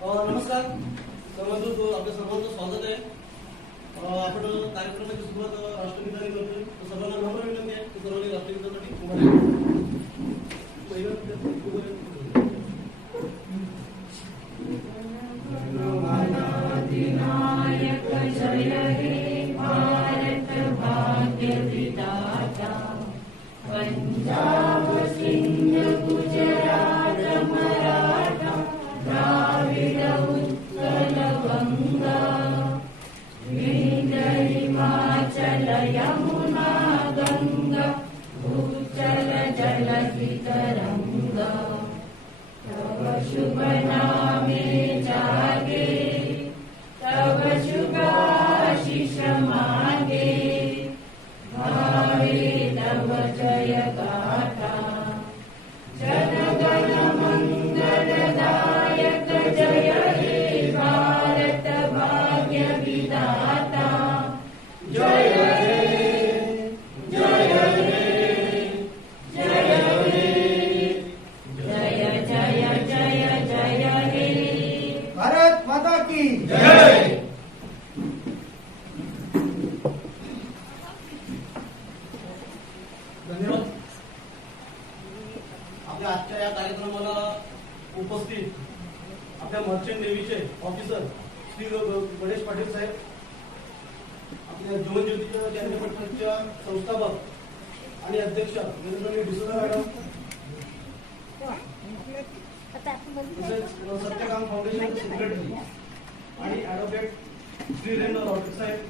नमस्कार सर्वांचं आपल्या सर्वांचं स्वागत आहे. आपण कार्यक्रमाची सुरुवात राष्ट्रगीताने करतोय. सर्वांना नम्र विनंती आहे की सर्वांनी राष्ट्रगीतासाठी जय हे भारत भाग्य विधाता पंजाब सिंध गुजरात मराठा द्राविड उत्कल गंगा विंध्य हिमाचल यमुना गंगा उच्चल जलधि तरंगा तव शुभ नामे जागे तव शुभ आशीष मागे भावे तव जय गाथा जन गण मंगलदायक जय हे भारत भाग्य विधाता जय हे जय हे जय हे जय जय जय जय हे भारत माता की जय. धन्यवाद. आपल्या आजच्या या कार्यक्रमाला उपस्थित आपल्या मर्चंट नेव्हीचे ऑफिसर श्री गणेश पाटील साहेब, आपल्या जीवन ज्योतीच्या केंद्रपट्टणच्या संस्थापक आणि अध्यक्ष नरेंद्र डिसोजा मॅडम, तसेच सत्यकाम फाउंडेशनचे सेक्रेटरी आणि ऍडव्होकेट श्री रेंद्र रावटे साहेब,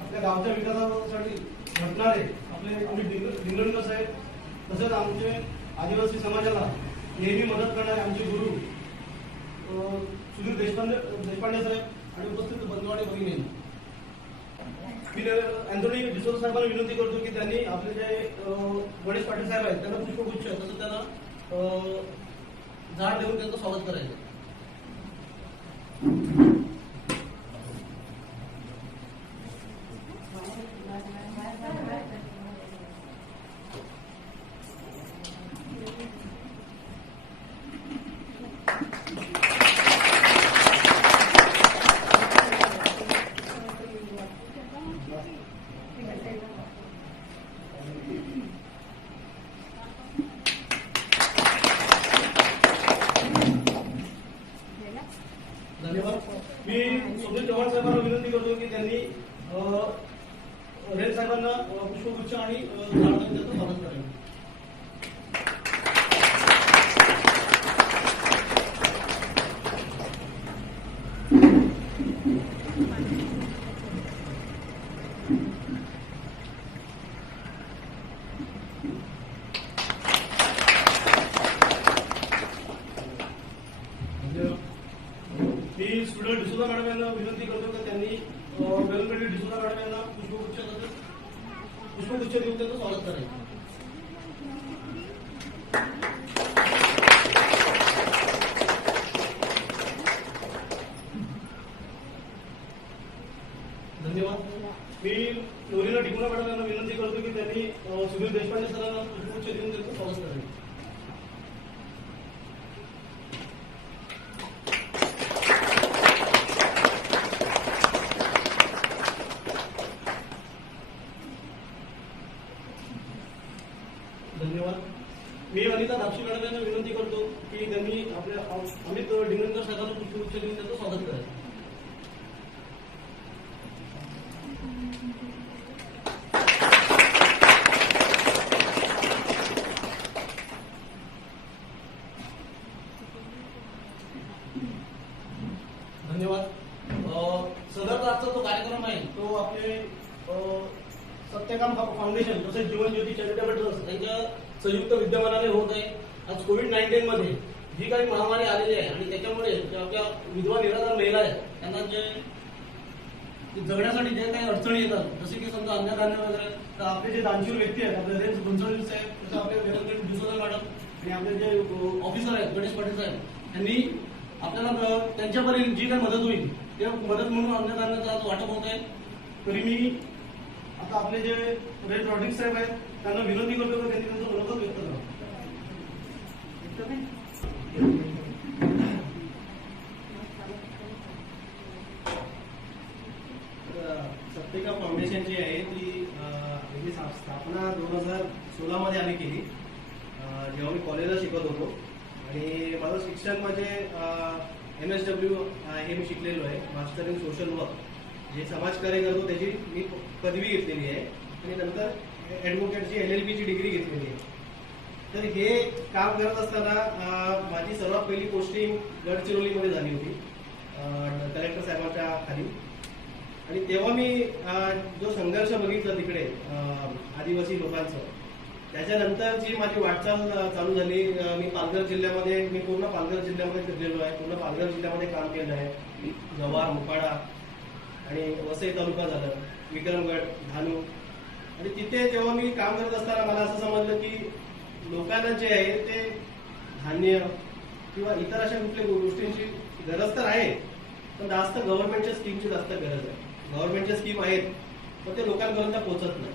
आपल्या गावच्या विकासासाठी झटणारे आपले डिंगलकर साहेब, तसेच आमचे आदिवासी समाजाला नेहमी मदत करणारे आमचे गुरु सुधीर देशपांडे साहेब आणि उपस्थित बंधुवाडी भगिनी. मी अँथोनी डिसोजा साहेबांना विनंती करतो की त्यांनी आपले जे गणेश पाटील साहेब आहेत त्यांना पुष्पगुच्छ तसं त्यांना झाड देऊन त्यांचं स्वागत करायचं. धन्यवाद. मी सुधीर चव्हाण साहेबांना विनंती करतो की त्यांनी रेड साहेबांना पुष्पगुच्छ आणि झाड देऊन त्यांचं स्वागत करावे. मी स्टुडंट डिसोजा मॅडम यांना विनंती करतो की त्यांनी वेलपेटी डिसोजा मॅडम यांना पुष्पगुच्छ देऊन त्यांचं स्वागत करायचं. धन्यवाद. मी लोरीना टिकुना मॅडम यांना विनंती करतो की त्यांनी सुधीर देशपांडे सरांना पुष्पगुच्छ देऊन त्यांचं स्वागत करायचं. धन्यवाद. मी अनिता दाक्षी मॅडम यांना विनंती करतो की त्यांनी आपल्या अमित डिंगलकर साहेबांना पुष्पगुच्छ देऊन त्यांचं स्वागत करायचं. धन्यवाद. सदरचा आजचा जो कार्यक्रम आहे तो आपले सत्यकाम फाउंडेशन तसेच जीवन ज्योती चॅरिटेबल ट्रस्ट यांच्या संयुक्त विद्यमानाने होत आहे. आज कोविड-19 मध्ये जी काही महामारी आलेली आहे आणि त्याच्यामुळे आपल्या विधवा निराधार महिला आहेत त्यांना जे जगण्यासाठी जे काही अडचणी येतात, जसे की समजा अन्नधान्य वगैरे, तर आपले जे दानशूर व्यक्ती आहेत आपले रेंज गुंजवली साहेब, तसं आपले वेलपेटी डिसोजा मॅडम आणि आपले जे ऑफिसर आहेत गणेश पाटील साहेब यांनी आपल्याला त्यांच्यापर्यंत जी काही मदत होईल ते मदत म्हणून अन्नधान्याचं आज वाटप होत आहे. तरी मी आता आपले जे रेड रॉड्रिक्स साहेब आहेत त्यांना विनंती करतो की त्यांनी त्यांचं मनोगत व्यक्त करावं. 16 मध्ये आम्ही केली, जेव्हा मी कॉलेजला शिकत होतो. आणि माझं शिक्षण म्हणजे MSW हे मी शिकलेलो आहे, मास्टर इन सोशल वर्क, जे समाजकार्य करतो त्याची मी पदवी घेतलेली आहे. आणि नंतर ॲडव्होकेटची LLB ची डिग्री घेतलेली आहे. तर हे काम करत असताना माझी सर्वात पहिली पोस्टिंग गडचिरोलीमध्ये झाली होती, कलेक्टर साहेबांच्या खाली. आणि तेव्हा मी जो संघर्ष बघितला तिकडे आदिवासी लोकांचं, त्याच्यानंतर जी माझी वाटचाल चालू झाली. मी पालघर जिल्ह्यामध्ये, मी पूर्ण पालघर जिल्ह्यामध्ये फिरलेलो आहे, पूर्ण पालघर जिल्ह्यामध्ये काम केलं आहे. जव्हार, मोपाडा आणि वसई तालुका झालं, विक्रमगड, धानू. आणि तिथे जेव्हा मी काम करत असताना मला असं समजलं की लोकांना जे आहे ते धान्य किंवा इतर अशा कुठल्या गोष्टींची गरज तर आहे, पण जास्त गव्हर्नमेंटच्या स्कीमची जास्त गरज आहे. गव्हर्नमेंटच्या स्कीम आहेत पण ते लोकांपर्यंत पोहोचत नाही.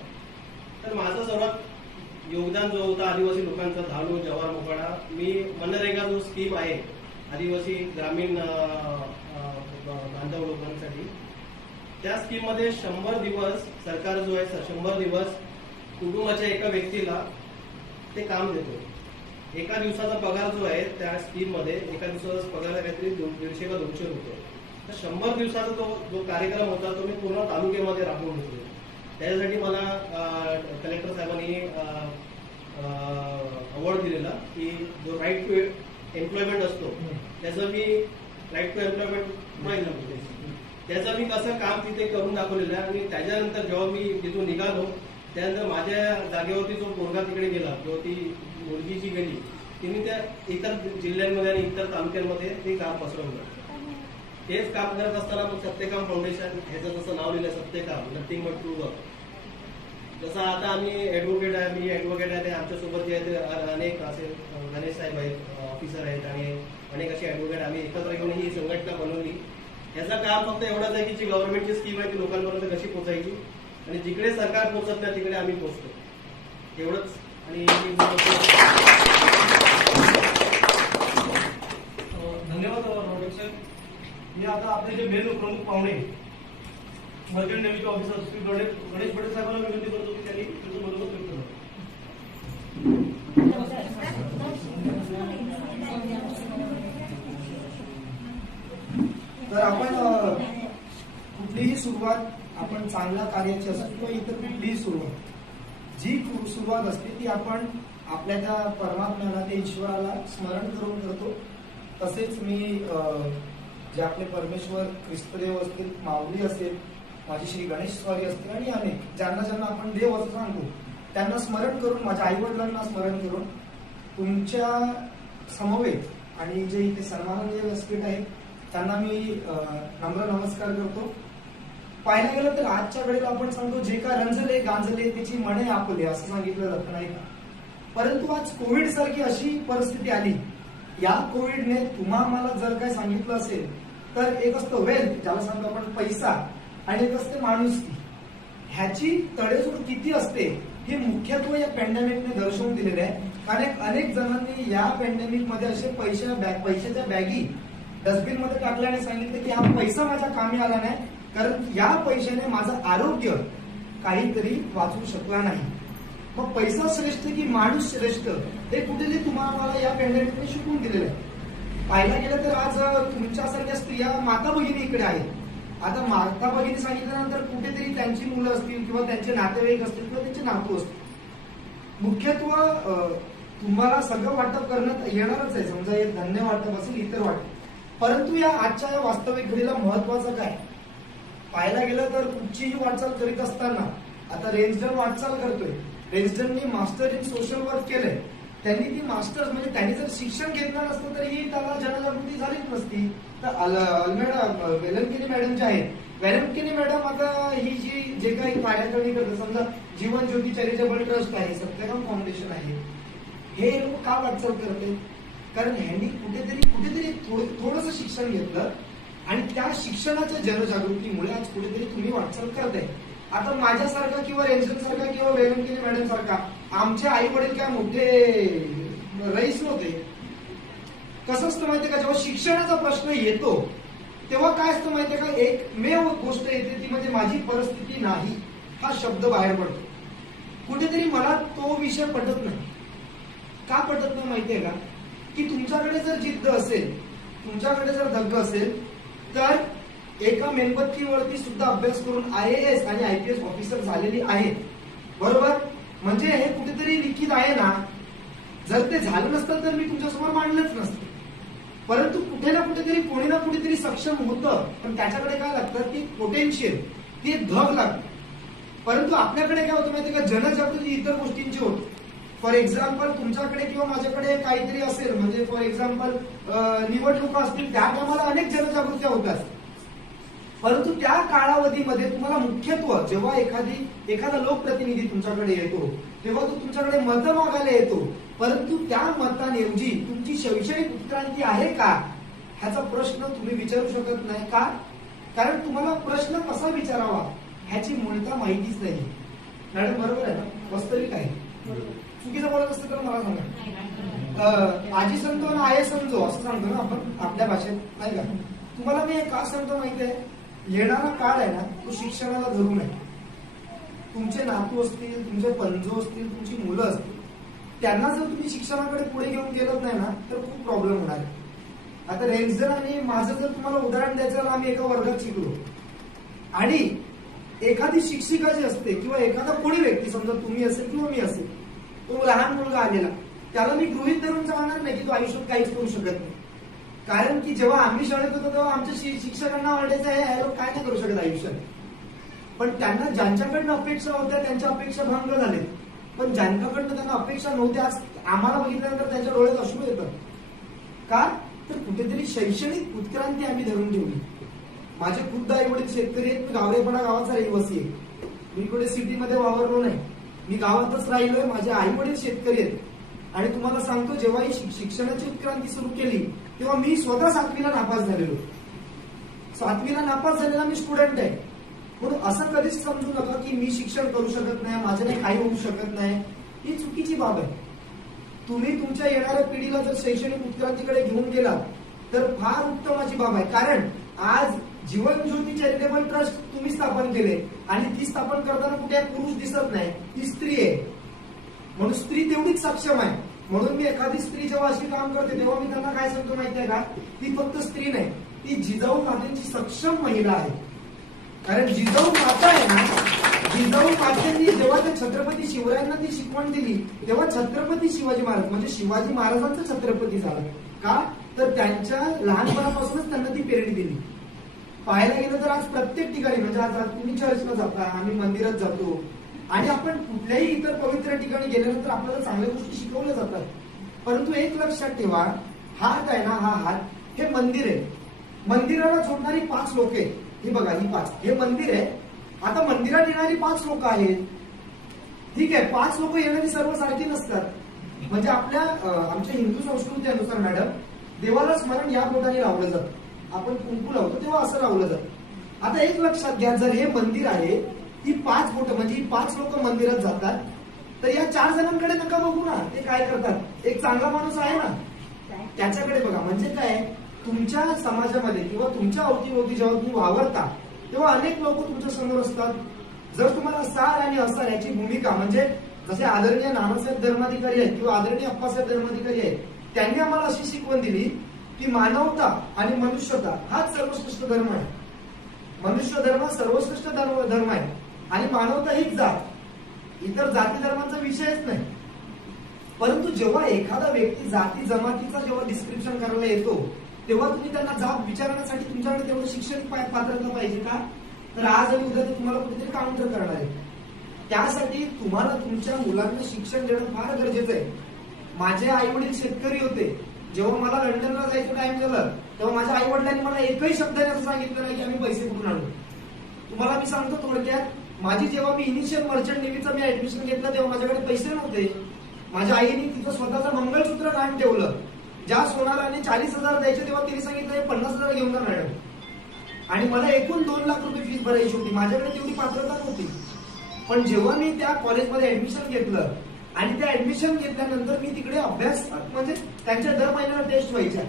तर माझं सर्वात योगदान जो होता आदिवासी लोकांचा, धानू, जव्हार, मोपाडा, मी मनरेगा जो स्कीम आहे आदिवासी ग्रामीण बांधव लोकांसाठी, त्या स्कीममध्ये 100 दिवस सरकार जो आहे 100 दिवस कुटुंबाच्या एका व्यक्तीला ते काम देतो. एका दिवसाचा पगार जो आहे त्या स्कीम मध्ये, एका दिवसाचा पगार काहीतरी 150 का 200 रुपये. तर 100 दिवसाचा जो कार्यक्रम होता तो मी पूर्ण तालुक्यामध्ये राबवून घेतलो. त्याच्यासाठी मला कलेक्टर साहेबांनी अवॉर्ड दिलेला की जो राईट टू एम्प्लॉयमेंट असतो त्याचं मी राईट टू एम्प्लॉयमेंट त्याचं मी कसं काम तिथे करून दाखवलेलं आहे. आणि त्याच्यानंतर जेव्हा मी तिथून निघालो त्यानंतर माझ्या जागेवरती जो पोरगा तिकडे गेला, जो ती मुलगी जी गेली, तिने त्या इतर जिल्ह्यांमध्ये आणि इतर तालुक्यांमध्ये ते काम पसरवलं. तेच काम करत असताना मग सत्यकाम फाउंडेशन, ह्याचं जसं नाव लिहिलं Satyakam, nothing but true work. जसं आता आम्ही ॲडव्होकेट आहे, मी ॲडव्होकेट आहे, आमच्यासोबत जे आहेत अनेक असे गणेश साहेब आहेत, ऑफिसर आहेत आणि अनेक असे ॲडव्होकेट आम्ही एकत्र येऊन ही संघटना बनवली. याचं काम फक्त एवढंच आहे की जी गव्हर्नमेंटची स्कीम आहे ती लोकांपर्यंत कशी पोहोचायची आणि जिकडे सरकार पोहोचत नाही तिकडे आम्ही पोहोचतो, एवढंच. आणि धन्यवाद रॉबर्ट साहेब. मी आता आपले जे मेन प्रमुख पाहुणे मर्चंट नेव्हीचे ऑफिसर श्री गणेश पटेल साहेबांना विनंती करतो की त्यांनी त्यांचं मनोगत व्यक्त करावं. तर आपण कुठलीही सुरुवात, आपण चांगल्या कार्याची असो किंवा इतर कुठलीही सुरुवात, जी सुरुवात असते ती आपण आपल्या त्या परमात्म्याला, त्या ईश्वराला स्मरण करून करतो. तसेच मी जे आपले परमेश्वर ख्रिस्तदेव असतील, माऊली असेल, माझी श्री गणेश स्वारी असतील आणि अनेक ज्यांना ज्यांना आपण देव असं सांगतो त्यांना स्मरण करून, माझ्या आईवडिलांना स्मरण करून तुमच्या समवेत आणि जे इथे सन्माननीय व्यासपीठ आहे त्यांना मी नम्र नमस्कार करतो. पाहायला गेलं तर आजच्या वेळेला आपण सांगतो जे का रंजले गांजले त्याची मने आपले असं सांगितलं जातं नाही का. परंतु आज कोविड सारखी अशी परिस्थिती आली, या कोविडने मला जर काय सांगितलं असेल तर एक असतं वेल्थ, ज्याला सांगतो आपण पैसा, आणि एक असते माणुसकी. ह्याची तडेजोड किती असते हे मुख्यत्व या पॅन्डेमिकने दर्शवून दिलेले आहे. कारण अनेक जणांनी या पॅन्डेमिक मध्ये असे पैशाच्या बॅगी डस्टबिन मध्ये टाकल्याने सांगितलं की हा पैसा माझ्या कामी आला नाही, कारण या पैशाने माझं आरोग्य काहीतरी वाचू शकला नाही. मग पैसा श्रेष्ठ की माणूस श्रेष्ठ हे कुठेतरी तुम्हाला या पॅन्डेमिकने शिकवून दिलेलं आहे. पाहायला गेलं तर आज तुमच्यासारख्या स्त्रिया माता भगिनी इकडे आहेत. आता माता भगिनी सांगितल्यानंतर कुठेतरी त्यांची मुलं असतील किंवा त्यांचे नातेवाईक असतील किंवा त्यांचे नातू असतील. मुख्यत्व तुम्हाला सगळं वाटप करण्यात येणारच आहे, समजा एक धान्य वाटप असेल, इतर वाटप. परंतु या आजच्या या वास्तविक घडीला महत्वाचं काय पाहायला गेलं तर कुठचीही वाटचाल करीत असताना आता रेंजडन वाटचाल करतोय. रेंजडननी मास्टर इन सोशल वर्क केलंय. त्यांनी ती मास्टर्स म्हणजे त्यांनी जर शिक्षण घेतलं नसतं तरीही त्याला जनजागृती झालीच नसती. तर अलमेडा वेलंकिनी मॅडम जे आहेत, वेलंकिनी मॅडम आता ही जी जे काही कार्यकारिणी करतात, समजा जीवन ज्योती चॅरिटेबल ट्रस्ट आहे, सत्यकाम फाउंडेशन आहे, हे लोक का वाटचाल करते? कारण ह्यांनी कुठेतरी थोडंसं शिक्षण घेतलं आणि त्या शिक्षणाच्या जनजागृतीमुळे आज कुठेतरी तुम्ही वाटचाल करताय. आता माझ्यासारखा किंवा रेंजन सारखा किंवा वेलंकिनी मॅडम सारखा आमचे आई वडील काय मोठे रईस नव्हते. कसं असतं माहितीये का, जेव्हा शिक्षणाचा प्रश्न येतो तेव्हा काय असतं माहितीये का, एकमेव गोष्ट येते ती म्हणजे माझी परिस्थिती नाही हा शब्द बाहेर पडतो. कुठेतरी मला तो विषय पटत नाही. का पटत नाही माहितीये का? की तुमच्याकडे जर जिद्द असेल, तुमच्याकडे जर धग्ग असेल, तर एका मेणबत्तीवरती सुद्धा अभ्यास करून IAS आणि IPS ऑफिसर झालेली आहेत. बरोबर? म्हणजे हे कुठेतरी लिखित आहे ना. जर ते झालं नसतं तर मी तुमच्यासमोर मांडलंच नसतं. परंतु कुठे ना कुठेतरी कोणी ना कुठेतरी सक्षम होतं, पण त्याच्याकडे काय लागतं? ती पोटेन्शियल, ती धग लागते. परंतु आपल्याकडे काय होतं माहितीये का? जनजागृती इतर गोष्टींची होते. फॉर एक्झाम्पल तुमच्याकडे किंवा माझ्याकडे काहीतरी असेल, म्हणजे फॉर एक्झाम्पल निवडणुका असतील, त्या टायमाला अनेक जनजागृत्या होतात. परंतु त्या कालावधीमध्ये तुम्हाला मुख्यत्व जेव्हा एखादा लोकप्रतिनिधी तुमच्याकडे येतो, तेव्हा तो तुमच्याकडे मतं मागायला येतो. परंतु त्या मतांऐवजी तुमची शैक्षणिक उत्क्रांती आहे का, ह्याचा प्रश्न तुम्ही विचारू शकत नाही. का? कारण तुम्हाला प्रश्न कसा विचारावा ह्याची मूळतः माहितीच नाही. मॅडम बरोबर आहे ना? वास्तविक आहे. चुकीचं बोलत असतं तर मला सांगा. आजी समजो आणि आय समजो असं सांगतो ना आपण आपल्या भाषेत, नाही का? तुम्हाला मी का सांगतो माहितीये? येणारा काळ आहे ना, तो शिक्षणाला धरून आहे. तुमचे नातू असतील, तुमचे पंजो असतील, तुमची मुलं असतील, त्यांना जर तुम्ही शिक्षणाकडे पुढे घेऊन गेलत नाही ना, तर खूप प्रॉब्लेम होणार आहे. आता रेंजर आणि माझं जर तुम्हाला उदाहरण द्यायचं, आम्ही एका वर्गात शिकलो आणि एखादी शिक्षिका जी असते किंवा एखादा कोणी व्यक्ती, समजा तुम्ही असेल किंवा मी असेल, तो लहान मुलगा आलेला, त्याला मी गृहीत धरून सांगणार नाही की तो आयुष्यात काहीच करू शकत नाही. कारण की जेव्हा आम्ही शाळेत होतो तेव्हा आमच्या शिक्षकांना वाटायचं हे लोक काय नाही करू शकत आयुष्यात. पण त्यांना ज्यांच्याकडनं अपेक्षा होत्या त्यांच्या अपेक्षा भंग झाले. पण ज्यांच्याकडनं त्यांना अपेक्षा नव्हत्या, आज आम्हाला बघितल्यानंतर त्यांच्या डोळ्यात अश्रू येतात. का? तर कुठेतरी शैक्षणिक उत्क्रांती आम्ही धरून ठेवली. माझे खुद्द आई वडील शेतकरी आहेत. मी गावरेपणा गावाचा रहिवासी आहे. मी कुठे सिटीमध्ये वावरलो नाही, मी गावातच राहिलोय. माझे आई वडील शेतकरी आहेत. आणि तुम्हाला सांगतो, जेव्हा ही शिक्षणाची उत्क्रांती सुरू केली तेव्हा मी स्वतः 7वीला नापास झालेलो. 7वीला नापास झालेला मी स्टुडंट आहे. म्हणून असं कधीच समजू नका की मी शिक्षण करू शकत नाही, माझ्याने काही होऊ शकत नाही. ही चुकीची बाब आहे. तुम्ही तुमच्या येणाऱ्या पिढीला जर शैक्षणिक उत्क्रांतीकडे घेऊन गेलात तर फार उत्तमाची बाब आहे. कारण आज जीवन ज्योती चॅरिटेबल ट्रस्ट तुम्ही स्थापन केले आणि ती स्थापन करताना कुठे पुरुष दिसत नाही, ती स्त्री आहे. म्हणून स्त्री तेवढीच सक्षम आहे. म्हणून मी एखादी स्त्री जेव्हा अशी काम करते तेव्हा मी त्यांना काय सांगतो माहितीये का? ती फक्त स्त्री नाही, ती जिजाऊ मातेची सक्षम महिला आहे. कारण जिजाऊ माता आहे ना, जिजाऊ मातेंनी जेव्हा त्या छत्रपती शिवरायांना ती शिकवण दिली तेव्हा छत्रपती शिवाजी महाराज म्हणजे शिवाजी महाराजांचा छत्रपती झाला. का? तर त्यांच्या लहानपणापासूनच त्यांना ती प्रेरणा दिली. पाहायला गेलं तर आज प्रत्येक ठिकाणी, म्हणजे आज तुम्ही चर्चला जाता, आम्ही मंदिरात जातो आणि आपण कुठल्याही इतर पवित्र ठिकाणी गेल्यानंतर आपल्याला चांगल्या गोष्टी शिकवल्या जातात. परंतु एक लक्षात ठेवा, हात आहे ना, हा हात हे मंदिर आहे. मंदिराला जोडणारी 5 लोक आहेत. हे बघा, ही 5 हे मंदिर आहे. आता मंदिरात येणारी 5 लोक आहेत. ठीक आहे, 5 लोक येणारी सर्व सारखी नसतात. म्हणजे आमच्या हिंदू संस्कृतीनुसार मॅडम, देवाला स्मरण या बोटाने लावलं जातं. आपण कुंकू लावतो तेव्हा असं लावलं जातं. आता एक लक्षात घ्या, जर हे मंदिर आहे, ही 5 बोट म्हणजे ही 5 लोक मंदिरात जातात, तर या 4 जणांकडे नका बघू ना, ते काय करतात. एक चांगला माणूस आहे ना, त्याच्याकडे बघा. म्हणजे काय, तुमच्या समाजामध्ये किंवा तुमच्या अवतीभोवती जेव्हा तुम्ही वावरता तेव्हा अनेक लोक तुमच्या समोर असतात. जर तुम्हाला सार आणि असार याची भूमिका, म्हणजे जसे आदरणीय नानासाहेब धर्माधिकारी आहेत किंवा आदरणीय अप्पासाहेब धर्माधिकारी आहेत, त्यांनी आम्हाला अशी शिकवण दिली की मानवता आणि मनुष्यता हाच सर्वश्रेष्ठ धर्म आहे. मनुष्य धर्म सर्वश्रेष्ठ धर्म आहे आणि मानवता हीच जात. इतर जाती धर्मांचा विषयच नाही. परंतु जेव्हा एखादा व्यक्ती जाती जमातीचा जेव्हा डिस्क्रिप्शन करायला येतो तेव्हा तुम्ही त्यांना जात विचारण्यासाठी तुमच्याकडे तेवढं शिक्षण पात्रता पाहिजे का? तर आज आणि उद्या तुम्हाला कुठेतरी काउंटर करणार आहे. त्यासाठी तुम्हाला तुमच्या मुलांना शिक्षण देणं फार गरजेचं आहे. माझे आई वडील शेतकरी होते. जेव्हा मला लंडनला जायचं टाइम झालं तेव्हा माझ्या आई वडिलांनी मला एकही शब्दाने असं सांगितलं नाही की आम्ही पैसे कुठून आणू. तुम्हाला मी सांगतो थोडक्यात, जेव्हा मी इनिशियल मर्चंट नेव्हीचं मी ऍडमिशन घेतलं तेव्हा माझ्याकडे पैसे नव्हते. माझ्या आईने तिथं स्वतःचं मंगळसूत्र काढून ठेवलं. ज्या सोनाराने 40,000 द्यायचे तेव्हा तिने सांगितलं 50,000 घेऊन जा मॅडम. आणि मला एकूण 2 लाख रुपये फीस भरायची होती. माझ्याकडे तेवढी पात्रता नव्हती. पण जेव्हा मी त्या कॉलेजमध्ये ऍडमिशन घेतलं आणि त्या ऍडमिशन घेतल्यानंतर मी तिकडे अभ्यास, म्हणजे त्यांच्या दर महिन्याला टेस्ट व्हायच्या.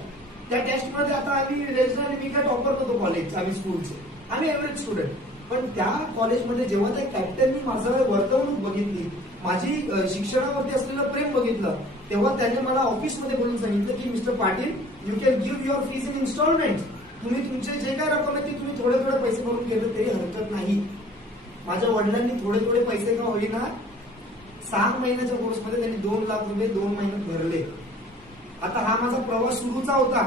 त्या टेस्टमध्ये आता आम्ही रेजनल, मी काय टॉपर होतो कॉलेज, आम्ही स्कूलचे, आम्ही एव्हरेज स्टुडंट. पण त्या कॉलेजमध्ये जेव्हा त्या कॅप्टननी माझं वर्तवणूक बघितली, माझी शिक्षणावरती असलेलं प्रेम बघितलं, तेव्हा त्याने मला ऑफिसमध्ये बोलून सांगितलं की mister Patil, you can give your fees in installment. तुम्ही तुमचे जे काय रक्कम आहे ती तुम्ही थोडे थोडे पैसे भरून गेले तरी हरकत नाही. माझ्या वडिलांनी थोडे थोडे पैसे का होईना 6 महिन्याच्या कोर्समध्ये त्यांनी 2 लाख रुपये 2 महिन्यात भरले. आता हा माझा प्रवास सुरूचा होता.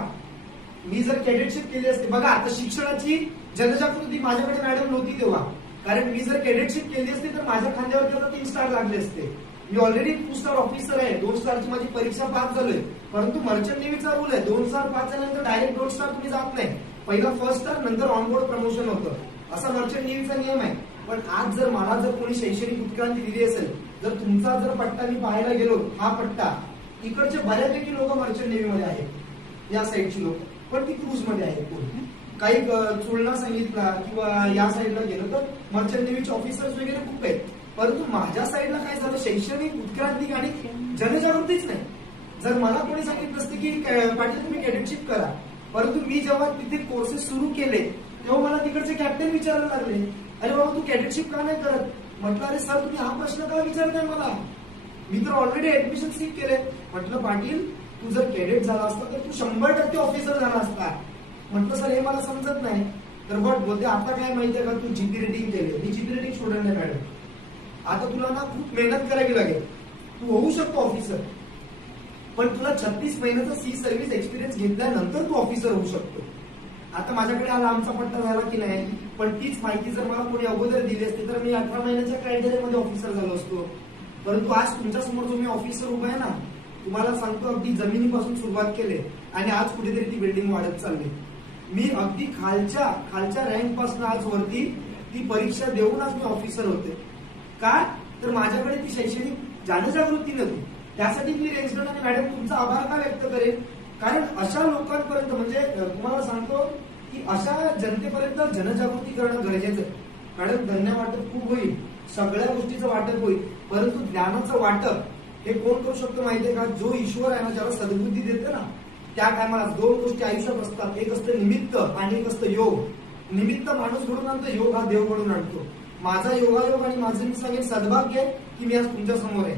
मी जर कॅडेटशिप केली असते, बघा आता शिक्षणाची जनजागृती माझ्याकडे मॅडम नव्हती तेव्हा, कारण मी जर कॅडेटशिप केली असती तर माझ्या खांद्यावरती आता 3 स्टार लागले असते. मी ऑलरेडी 2 स्टार ऑफिसर आहे, 2 स्टारची माझी परीक्षा पास झालोय. परंतु मर्चंट नेव्हीचा रूल आहे, 2 स्टार पास झाल्यानंतर डायरेक्ट 2 स्टार तुम्ही जात नाही. पहिला फर्स्ट स्टार नंतर ऑनबोर्ड प्रमोशन होतं, असा मर्चंट नेव्हीचा नियम आहे. पण आज जर मला जर कोणी शैक्षणिक उत्क्रांती दिली असेल, जर तुमचा जर पट्टा मी पाहायला गेलो, हा पट्टा इकडचे बऱ्यापैकी लोक मर्चंट नेव्हीमध्ये आहेत, या साईडची लोक, पण ती क्रूज मध्ये आहेत. कोणी काही चुलना सांगितला किंवा या साईडला गेलो तर मर्चंट नेव्हीचे ऑफिसर्स वगैरे खूप आहेत. परंतु माझ्या साईडला काय झालं, शैक्षणिक उत्क्रांती आणि जनजागृतीच नाही. जर मला कोणी सांगितलं असतं की पाटील तुम्ही कॅडेटशिप करा, परंतु मी जेव्हा तिथे कोर्सेस सुरू केले तेव्हा मला तिकडचे कॅप्टन विचारायला लागले, अरे बाबा तू कॅडेटशिप का नाही करत? म्हटलं अरे सर तुम्ही हा प्रश्न का विचारताय मला, मी तर ऑलरेडी ऍडमिशन सीक केले. म्हटलं पाटील तू जर कॅडेट झाला असता तर तू 100% ऑफिसर झाला असता. म्हटलं सर हे मला समजत नाही. तर बट बोलते आता काय माहितीये का, तू जीपी रेटिंग केले. मी जीपी रेटिंग स्टुडंट आहे मॅडम. आता तुला ना खूप मेहनत करावी लागेल, तू होऊ शकतो ऑफिसर, पण तुला 36 महिन्याचा सी सर्व्हिस एक्सपिरियन्स घेतल्यानंतर तू ऑफिसर होऊ शकतो. आता माझ्याकडे आला आमचा पट्टा झाला की नाही, पण तीच माहिती जर मला कोणी अगोदर दिली असती तर मी 18 महिन्याच्या क्रायटेरियामध्ये ऑफिसर झालो असतो. परंतु आज तुमच्या समोर जो मी ऑफिसर उभा आहे ना, तुम्हाला सांगतो अगदी जमिनीपासून सुरुवात केली आणि आज कुठेतरी ती बिल्डिंग वाढत चालली. मी अगदी खालच्या रँक पासून आज वरती ती परीक्षा देऊन आज मी ऑफिसर होते. का तर माझ्याकडे ती शैक्षणिक जनजागृती नव्हती. त्यासाठी मी रेजिडेंट आणि मॅडम तुमचा आभार का व्यक्त करेन, कारण अशा लोकांपर्यंत म्हणजे तुम्हाला सांगतो की अशा जनतेपर्यंत जनजागृती करणं गरजेचं आहे. मॅडम धन्य वाटप खूप होईल, सगळ्या गोष्टीचं वाटप होईल, परंतु ज्ञानाचं वाटप हे कोण करू शकतो माहितीये का, जो ईश्वर आहे ना, ज्याला सद्बुद्धी देते ना, त्या टायमाला 2 गोष्टी आयुष्यात असतात, एक असतं निमित्त आणि एक असतं योग. निमित्त माणूस घडून आणतो, योग हा देव घडून आणतो. माझा योगायोग आणि माझं मी सांगेन सद्भाग्य आहे की मी आज तुमच्या समोर आहे.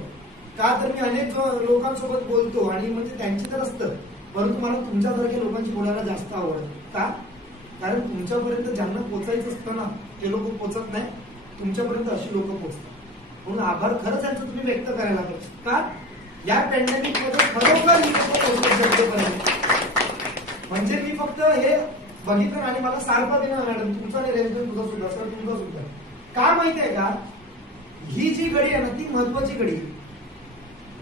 का तर मी अनेक लोकांसोबत बोलतो आणि म्हणजे त्यांची तर असतं, परंतु मला तुमच्यासारख्या लोकांची बोलायला जास्त आवडतं. का? कारण तुमच्यापर्यंत ज्यांना पोचायचं असतं ना ते लोक पोचत नाही, तुमच्यापर्यंत अशी लोक पोचतात. म्हणून आभार खरंच यांचं तुम्ही व्यक्त करायला पाहिजे. का या पॅन्डेमिक मध्ये खरोखर ही लोक पोचत जनतेपर्यंत. म्हणजे मी फक्त हे बघितलं आणि मला सारखा देणार मॅडम तुमचा आणि रेजिडेंट तुझा सुद्धा सर तुमचा सुद्धा. का माहितीये का, ही जी घडी आहे ना ती महत्वाची घडी.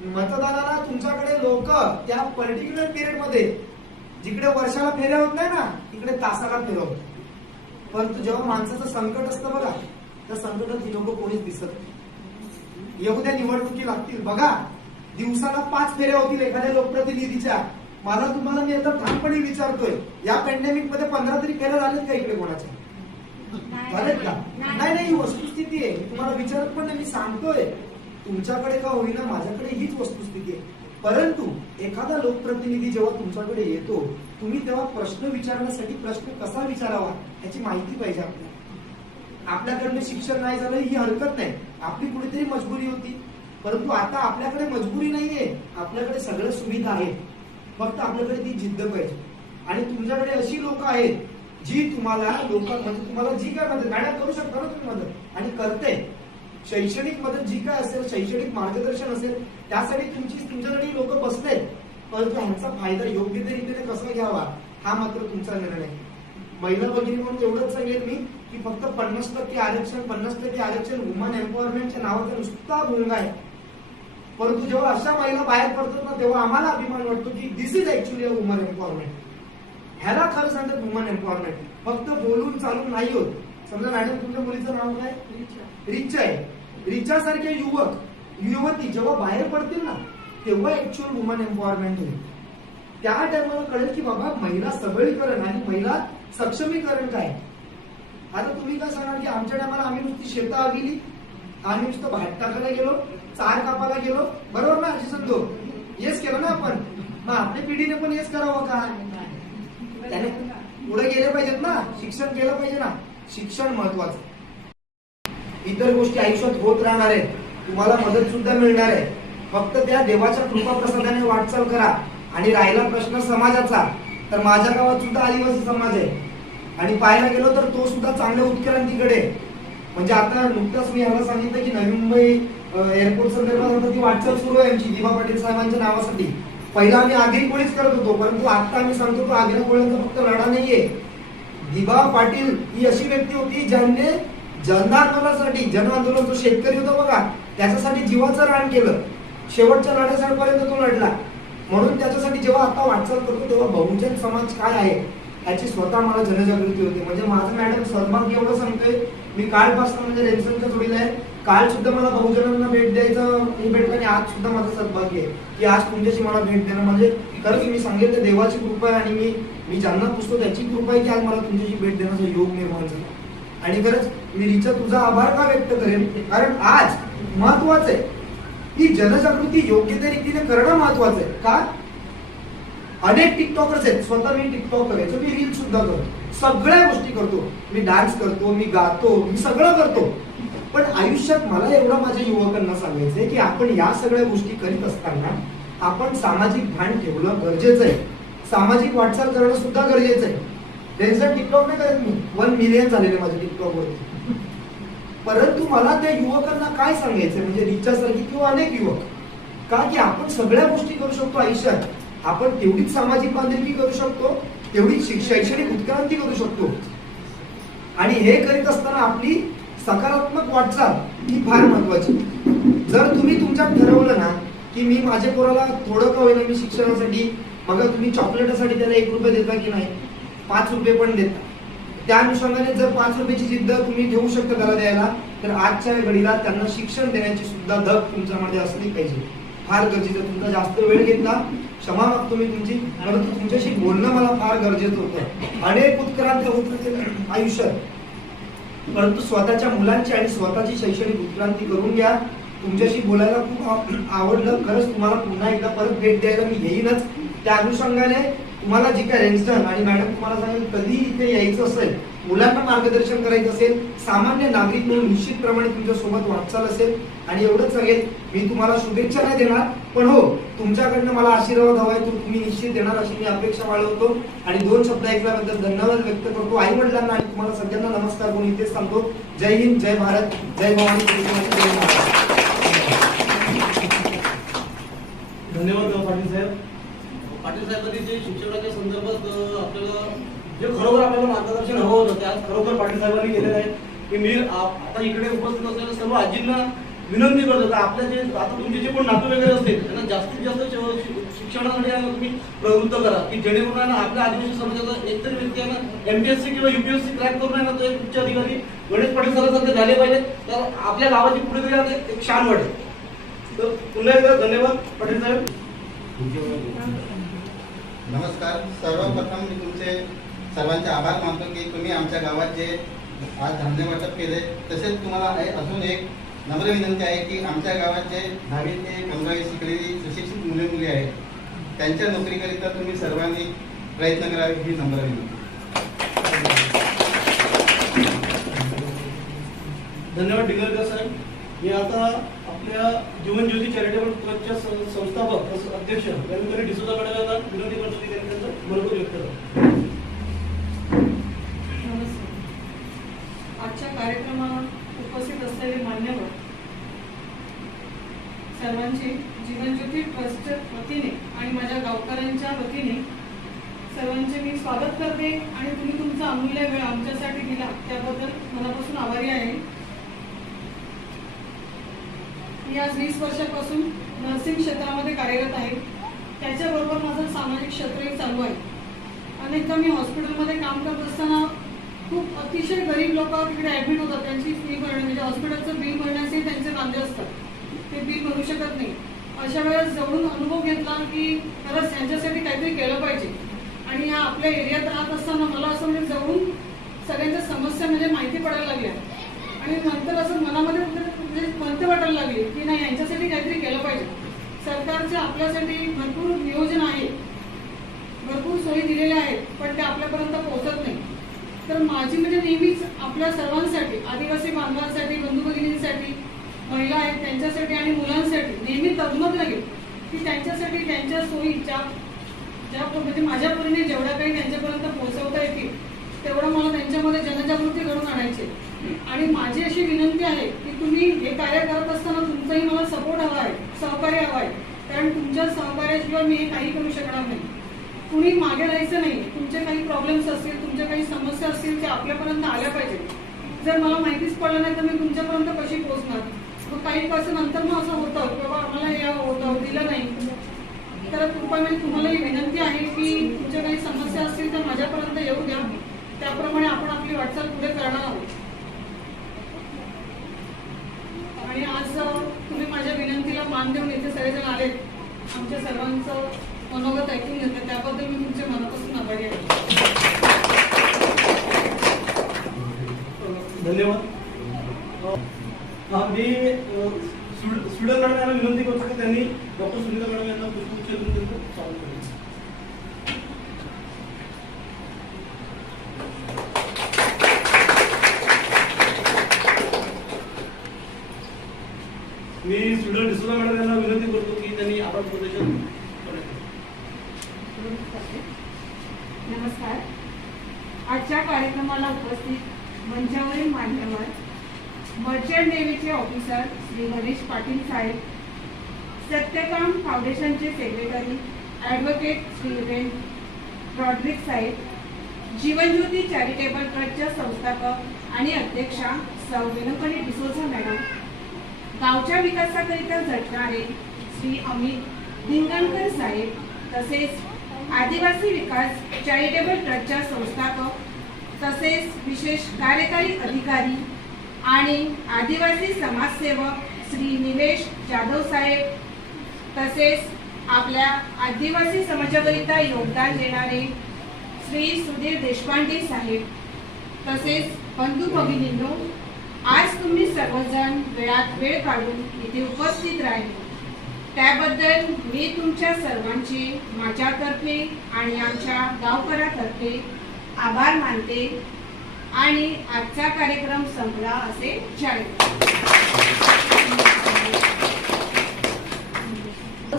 मतदानाला तुमच्याकडे लोक त्या पर्टिक्युलर पिरियड मध्ये जिकडे वर्षाला फेऱ्या होत नाही ना तिकडे तासाला फिरवत. परंतु जेव्हा माणसाचं संकट असतं बघा, त्या संकटात ही लोक कोणीच दिसत नाही. एवढ्या निवडणुकी लागतील बघा, दिवसाला 5 फेऱ्या होतील एखाद्या लोकप्रतिनिधीच्या. मला तुम्हाला मी आता ठामपणे विचारतोय, या पॅन्डेमिक मध्ये 15 तरी फेऱ्या झाल्यात का इकडे कोणाच्या? झालेत का? नाही नाही, ही वस्तुस्थिती आहे. तुम्हाला विचारत पण नाही, मी सांगतोय. तुमच्याकडे का होईना माझ्याकडे हीच वस्तुस्थिती आहे. परंतु एखादा लोकप्रतिनिधी जेव्हा तुमच्याकडे येतो, तुम्ही तेव्हा प्रश्न विचारण्यासाठी प्रश्न कसा विचारावा याची माहिती पाहिजे आपल्याला. आपल्याकडनं शिक्षण नाही झालं ही हरकत नाही, आपली कुठेतरी मजबुरी होती. परंतु आता आपल्याकडे मजबुरी नाहीये, आपल्याकडे सगळ्या सुविधा आहेत, फक्त आपल्याकडे ती जिद्द पाहिजे. आणि तुमच्याकडे अशी लोक आहेत जी तुम्हाला म्हणजे तुम्हाला जी काय मदत मॅडम करू शकता ना तुम्ही मदत, आणि करते. शैक्षणिक मदत जी काय असेल, शैक्षणिक मार्गदर्शन असेल, त्यासाठी तुमच्यासाठी लोक बसले. परंतु ह्यांचा फायदा योग्य रीतीने कसा घ्यावा हा मात्र तुमचा निर्णय. महिला भगिनी म्हणून एवढंच सांगेल मी की फक्त 50% आरक्षण वुमन एम्पॉवरमेंटच्या नावाचा नुसता भोंगा आहे. परंतु जेव्हा अशा महिला बाहेर पडतात ना तेव्हा आम्हाला अभिमान वाटतो की this is actually a woman empowerment. ह्याला खरं सांगतात वुमन एम्पॉवरमेंट. फक्त बोलून चालून नाही होत. समजा मॅडम तुमच्या मुलीचं नाव काय? रिचा आहे. रिचासारखे युवती जेव्हा बाहेर पडतील ना तेव्हा ऍक्च्युअल वुमन एम्पॉवरमेंट होईल. त्या टायमाला कळेल की बाबा महिला सबलीकरण आणि महिला सक्षमीकरण काय. आता तुम्ही काय सांगणार की आमच्या टायमाला आम्ही नुसती शेतं आगिली, आम्ही नुसतं भात टाकायला गेलो, चार कापायला गेलो, बरोबर ना? अशी समजो येस केलं ना आपण, मग आपल्या पिढीने पण येस करावं का? त्याने पुढे गेले पाहिजेत ना, शिक्षण केलं पाहिजे ना. शिक्षण महत्वाचं. इतर गोष्टी आयुष्यात होत राहणार आहेत, तुम्हाला मदत सुद्धा मिळणार आहे. फक्त त्या देवाच्या कृपा प्रसादाने वाटचाल करा. आणि राहिला प्रश्न समाजाचा, तर माझ्या गावात सुद्धा आदिवासी समाज आहे आणि पाहायला गेलो तर तो सुद्धा चांगल्या उत्क्रांतीकडे. म्हणजे आता नुकतंच मी ह्याला सांगितलं की नवी मुंबई एअरपोर्ट संदर्भात ती वाटचाल सुरू आहे आमची दिवा पाटील साहेबांच्या नावासाठी. पहिला आम्ही आगरी कोळीच करत होतो, परंतु आता आम्ही सांगतो तो आगरी कोळ्यांचा फक्त लढा नाहीये. दिवा पाटील ही अशी व्यक्ती होती ज्यांनी जन आंदोलनासाठी, जन आंदोलन जो शेतकरी होता बघा, त्याच्यासाठी जीवाचं रान केलं. शेवटच्या लढ्यापर्यंत तो लढला. म्हणून त्याच्यासाठी जेव्हा आता वाटचाल करतो तेव्हा बहुजन समाज काय आहे याची स्वतः मला जनजागृती होते. म्हणजे माझं मॅडम सद्भाग्य एवढं सांगतोय, मी कालपासून म्हणजे रेन्सनच्या जोडीला आहे. काल सुद्धा मला बहुजनांना भेट द्यायचं भेटलं आणि आज सुद्धा माझं सद्भाग्य आहे की आज तुमच्याशी मला भेट देणं. म्हणजे खरंच मी सांगेल तर देवाची कृपा आहे आणि मी ज्यांना पुसतो त्याची कृपा आहे की आज मला तुमच्याशी भेट देण्याचा योग निर्माण झाला. आणि खरंच मी रिचा तुझा आभार का व्यक्त करेन, कारण आज महत्वाचं आहे ही जनजागृती योग्य त्या रीतीने करणं महत्वाचं आहे. का अनेक टिकटॉकर्स आहेत, स्वतः मी टिकटॉकर आहे, मी रील सुद्धा करतो, सगळ्या गोष्टी करतो, मी डान्स करतो, मी गातो, मी सगळं करतो. पण आयुष्यात मला एवढं माझ्या युवकांना सांगायचंय की आपण या सगळ्या गोष्टी करीत असताना आपण सामाजिक भान ठेवणं गरजेचं आहे. सामाजिक वाटचाल करणं सुद्धा गरजेचं आहे. त्यांचं टिकटॉक नाही करत मी, 1 मिलियन झालेले माझे टिकटॉक वरती. परंतु मला त्या युवकांना काय सांगायचंय, म्हणजे रिचासारखी किंवा अनेक युवक, का की आपण सगळ्या गोष्टी करू शकतो आयुष्यात. आपण तेवढीच सामाजिक बांधिलकी करू शकतो, तेवढीच शैक्षणिक उत्क्रांती करू शकतो. आणि हे करीत असताना आपली सकारात्मक वाटचाल ही फार महत्वाची. जर तुम्ही तुमच्यात ठरवलं ना की मी माझ्या पोराला थोडं का होईना मी शिक्षणासाठी, मग तुम्ही चॉकलेटासाठी त्याला 1 रुपये देता की नाही, 5 रुपये पण देता. त्या अनुषंगाने जर 5 रुपयाची जिद्द तुम्ही ठेवू शकता त्याला द्यायला, तर आजच्या घडीला त्यांना शिक्षण देण्याची सुद्धा धग तुमच्यामध्ये असली पाहिजे. फार गरजेचं. तुमचा जास्त वेळ घेतला, क्षमा मागतो मी तुमची, परंतु तुमच्याशी बोलणं मला फार गरजेचं होतं. अनेक उत्क्रांती होत आयुष्यात, परंतु स्वतःच्या मुलांची आणि स्वतःची शैक्षणिक उत्क्रांती करून घ्या. तुमच्याशी बोलायला खूप आवडलं. खरंच तुम्हाला पुन्हा एकदा परत भेट द्यायला मी येईनच. त्या अनुषंगाने तुम्हाला जी काय रेन्स्टन आणि मॅडम तुम्हाला सांगेल कधी इथे यायचं असेल, मुलांना मार्गदर्शन करायचं असेल, सामान्य नागरिक म्हणून निश्चितप्रमाणे तुमच्या सोबत वाटचाल असेल. आणि एवढंच सांगेल, मी तुम्हाला शुभेच्छा नाही देणार, पण हो तुमच्याकडनं मला आशीर्वाद हवाय तो तुम्ही निश्चित देणार अशी मी अपेक्षा बाळगतो. आणि 2 शब्द ऐकल्याबद्दल धन्यवाद व्यक्त करतो आई वडिलांना आणि तुम्हाला सगळ्यांना नमस्कार करून इथेच सांगतो. जय हिंद, जय भारत, जय भवानी, जय महाराज. धन्यवाद पाटील साहेब. पाटील साहेबांनी जे शिक्षणाच्या संदर्भात आपल्याला जे खरोखर आपल्याला मार्गदर्शन हवं होतं ते आज खरोखर पाटील साहेबांनी केलेलं आहे. की मी आता इकडे उपस्थित असलेल्या सर्व आजींना विनंती करतो की आपल्या जे आता तुमचे जे कोण नातू वगैरे असतील त्यांना जास्तीत जास्त शिक्षणासाठी तुम्ही प्रवृत्त करा की जेणेकरून आपल्या आदिवासी समाजाचा एकतरी व्यक्ती आहे ना MPSC किंवा UPSC क्रॅक करून आहे ना तो एक उच्च अधिकारी गणेश पाटील सरांसारखे झाले पाहिजे, तर आपल्या गावाची पुढे तरी एक शान वाढेल. तर पुन्हा एकदा धन्यवाद पाटील साहेब. नमस्कार. सर्वप्रथम मी तुमचे सर्वांचे आभार मानतो की तुम्ही आमच्या गावात जे आज धान्य वाटप केले. तसेच तुम्हाला अजून एक नम्र विनंती आहे की आमच्या गावात जे 10वी ते 15वी शिकलेली सुशिक्षित मुली आहेत त्यांच्या नोकरीकरिता तुम्ही सर्वांनी प्रयत्न करावे ही नम्र विनंती. धन्यवाद डिगरकर साहेब. मी आता आपल्या जीवन ज्योती चॅरिटेबल ट्रस्टच्या संस्थापक अध्यक्ष रवींद्र डिसोजा मॅडम विनंती करतो की त्यांनी त्यांचं मनोगत व्यक्त करा. नमस्कार. आजच्या कार्यक्रमाला उपस्थित असलेले मान्यवर सर्वांची जीवन ज्योती ट्रस्टच्या वतीने आणि माझ्या गावकऱ्यांच्या वतीने सर्वांचे मी स्वागत करते आणि तुम्ही तुमचा अमूल्य वेळ आमच्यासाठी दिला त्याबद्दल मनापासून आभारी आहे. मी आज 20 वर्षापासून नर्सिंग क्षेत्रामध्ये कार्यरत आहे. त्याच्याबरोबर माझं सामाजिक क्षेत्रही चालू आहे. अनेकदा मी हॉस्पिटलमध्ये काम करत असताना खूप अतिशय गरीब लोक तिकडे ॲडमिट होतात. त्यांची फी भरणे म्हणजे हॉस्पिटलचं बिल भरण्याचे त्यांचे कांदे असतात, ते बिल भरू शकत नाही. अशा वेळेस जवळून अनुभव घेतला की खरंच त्यांच्यासाठी काहीतरी केलं पाहिजे. आणि या आपल्या एरियात राहत असताना मला असं म्हणजे जवळून सगळ्यांच्या समस्या म्हणजे माहिती पडायला लागल्या आणि नंतर असं मनामध्ये म्हणजे पंत वाटायला लागली की नाही यांच्यासाठी काहीतरी केलं पाहिजे. सरकारचे आपल्यासाठी भरपूर नियोजन आहे, भरपूर सोयी दिलेल्या आहेत, पण ते आपल्यापर्यंत पोहोचत नाही. तर पण माझी म्हणजे नेहमीच आपल्या सर्वांसाठी, आदिवासी बांधवांसाठी, बंधू भगिनींसाठी, महिला आहेत त्यांच्यासाठी आणि मुलांसाठी नेहमी तगमग लागेल की त्यांच्यासाठी त्यांच्या सोयी ज्या म्हणजे माझ्या परीने जेवढ्या काही त्यांच्यापर्यंत पोहोचवता येतील तेवढं मला त्यांच्यामध्ये जनजागृती घडवून आणायची. आणि माझी अशी विनंती आहे की तुम्ही हे कार्य करत असताना तुमचाही मला सपोर्ट हवा आहे, सहकार्य हवा आहे. कारण तुमच्या सहकार्याशिवाय मी हे काही करू शकणार नाही. कुणी मागे राहायचं नाही. तुमचे काही प्रॉब्लेम्स असतील, तुमच्या काही समस्या असतील त्या आपल्यापर्यंत आल्या पाहिजेत. जर मला माहितीच पडलं नाही तर मी तुमच्यापर्यंत कशी पोहोचणार. मग काही वर्षानंतर मग असं होतं की बाबा आम्हाला हे होतं दिलं नाही. तर कृपया तुम्हाला ही विनंती आहे की तुमच्या काही समस्या असतील तर माझ्यापर्यंत येऊ द्या. त्याप्रमाणे आपण आपली वाटचाल पुढे करणार आहोत. आणि आज तुम्ही माझ्या विनंतीला मान देऊन इथे सगळेजण आलेत, आमच्या सर्वांचं मनोगत ऐकून घेतलं त्याबद्दल मी तुमचे मनापासून आभारी आहे. धन्यवाद. मी सुनीता मॅडम यांना विनंती करतो की त्यांनी डॉक्टर सुनीता मॅडम यांना पुष्पगुच्छ देऊन त्यांचं स्वागत करेल. मी सुनीता डिसोजा मॅडम यांना विनंती करतो की त्यांनी आभार प्रदर्शन करावे. नमस्कार. आजच्या कार्यक्रमाला उपस्थित मंचावरील मान्यवर, मर्चंट नेव्हीचे ऑफिसर श्री गणेश पाटील साहेब, सत्यकाम फाउंडेशनचे सेक्रेटरी ॲडव्होकेट श्री रॉड्रिक साहेब, जीवनज्योती चॅरिटेबल ट्रस्टच्या संस्थापक आणि अध्यक्षा सौ वेलंकणी डिसोझा मॅडम, गावच्या विकासाकरिता झटणारे श्री अमित धिंगणकर साहेब, तसेच आदिवासी विकास चॅरिटेबल ट्रस्टच्या संस्थापक तसेच विशेष कार्यकारी अधिकारी आणि आदिवासी समाजसेवक श्री निलेश जाधव साहेब, तसेच आपल्या आदिवासी समाजाकरिता योगदान देणारे श्री सुधीर देशपांडे साहेब, तसेच बंधू भगिनींनो, आज तुम्ही सर्वजण वेळात वेळ काढून इथे उपस्थित राहिले त्याबद्दल मी तुमच्या सर्वांचे माझ्यातर्फे आणि आमच्या गावकऱ्यातर्फे आभार मानते आणि आजचा कार्यक्रम संपला असे जाहीर.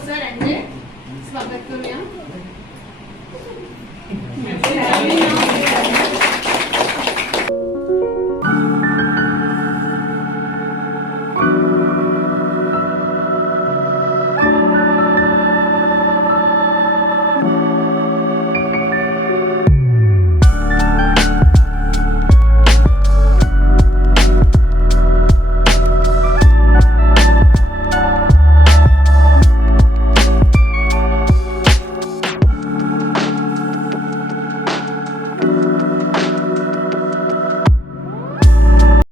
सर यांचे स्वागत करूया.